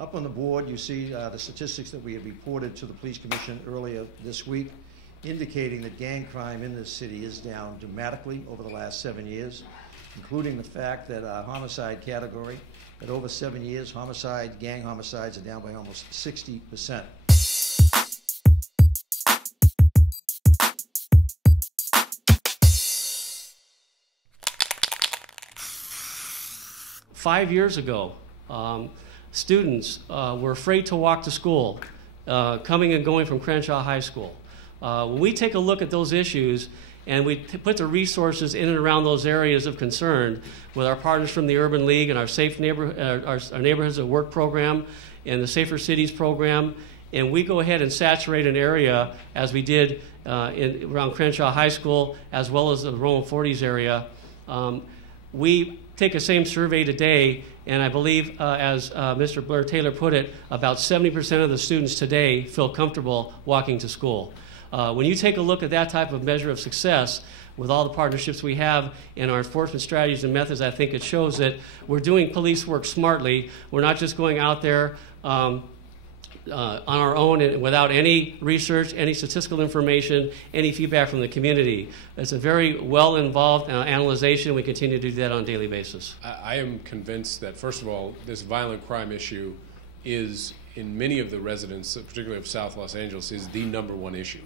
Up on the board, you see the statistics that we had reported to the Police Commission earlier this week, indicating that gang crime in this city is down dramatically over the last 7 years, including the fact that our homicide category, that over 7 years, gang homicides are down by almost 60%. Five years ago, students were afraid to walk to school, coming and going from Crenshaw High School. When we take a look at those issues and we put the resources in and around those areas of concern with our partners from the Urban League and our Safe our Neighborhoods at Work program and the Safer Cities program, and we go ahead and saturate an area as we did around Crenshaw High School as well as the Rollin 40s area, we take a same survey today, and I believe, as Mr. Blair Taylor put it, about 70% of the students today feel comfortable walking to school. When you take a look at that type of measure of success, with all the partnerships we have in our enforcement strategies and methods, I think it shows that we're doing police work smartly. We're not just going out there on our own and without any research, any statistical information, any feedback from the community. It's a very well-involved analyzation. We continue to do that on a daily basis. I am convinced that, first of all, this violent crime issue is, in many of the residents, particularly of South Los Angeles, is the #1 issue.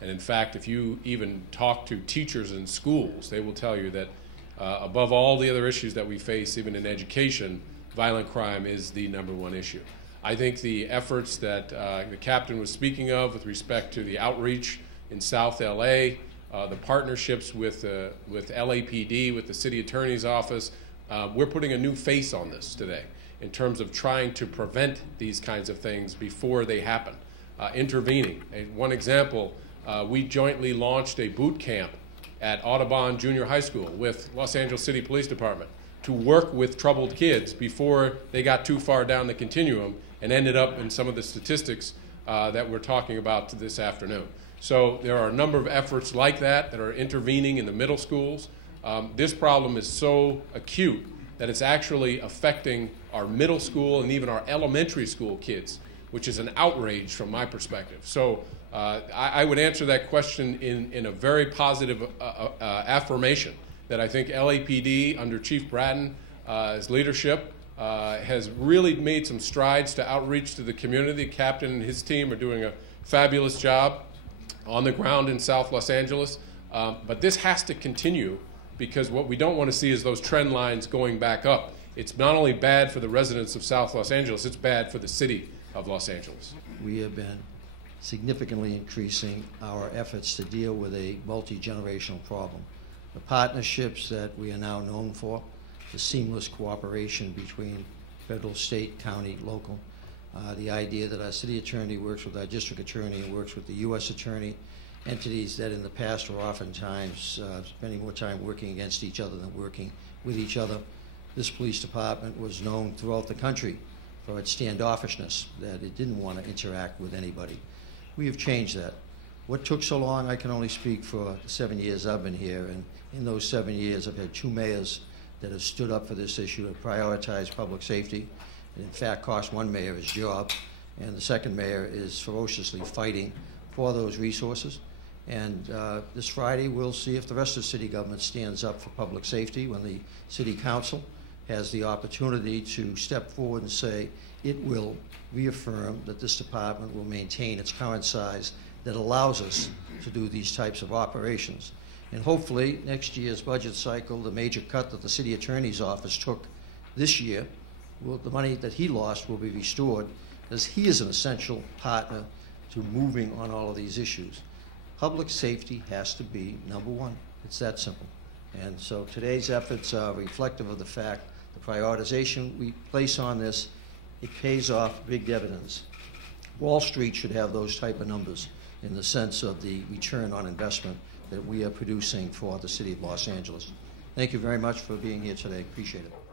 And in fact, if you even talk to teachers in schools, they will tell you that above all the other issues that we face, even in education, violent crime is the #1 issue. I think the efforts that the captain was speaking of with respect to the outreach in South LA, the partnerships with LAPD, with the city attorney's office, we're putting a new face on this today in terms of trying to prevent these kinds of things before they happen, intervening. And one example, we jointly launched a boot camp at Audubon Junior High School with Los Angeles City Police Department to work with troubled kids before they got too far down the continuum and ended up in some of the statistics that we're talking about this afternoon. So there are a number of efforts like that that are intervening in the middle schools. This problem is so acute that it's actually affecting our middle school and even our elementary school kids, which is an outrage from my perspective. So I would answer that question in a very positive affirmation that I think LAPD under Chief Bratton's leadership has really made some strides to outreach to the community. The captain and his team are doing a fabulous job on the ground in South Los Angeles. But this has to continue, because what we don't want to see is those trend lines going back up. It's not only bad for the residents of South Los Angeles, it's bad for the city of Los Angeles. We have been significantly increasing our efforts to deal with a multi-generational problem. The partnerships that we are now known for, the seamless cooperation between federal, state, county, local, the idea that our city attorney works with our district attorney and works with the U.S. attorney, entities that in the past were oftentimes spending more time working against each other than working with each other. This police department was known throughout the country for its standoffishness, that it didn't want to interact with anybody. We have changed that. What took so long, I can only speak for the 7 years I've been here, and in those 7 years I've had 2 mayors that have stood up for this issue, have prioritized public safety, and in fact cost one mayor his job, and the second mayor is ferociously fighting for those resources. And this Friday we'll see if the rest of the city government stands up for public safety when the city council has the opportunity to step forward and say it will reaffirm that this department will maintain its current size that allows us to do these types of operations. And hopefully next year's budget cycle, the major cut that the city attorney's office took this year, the money that he lost will be restored, as he is an essential partner to moving on all of these issues. Public safety has to be #1. It's that simple. And so today's efforts are reflective of the fact the prioritization we place on this, it pays off big dividends. Wall Street should have those type of numbers in the sense of the return on investment that we are producing for the city of Los Angeles. Thank you very much for being here today. Appreciate it.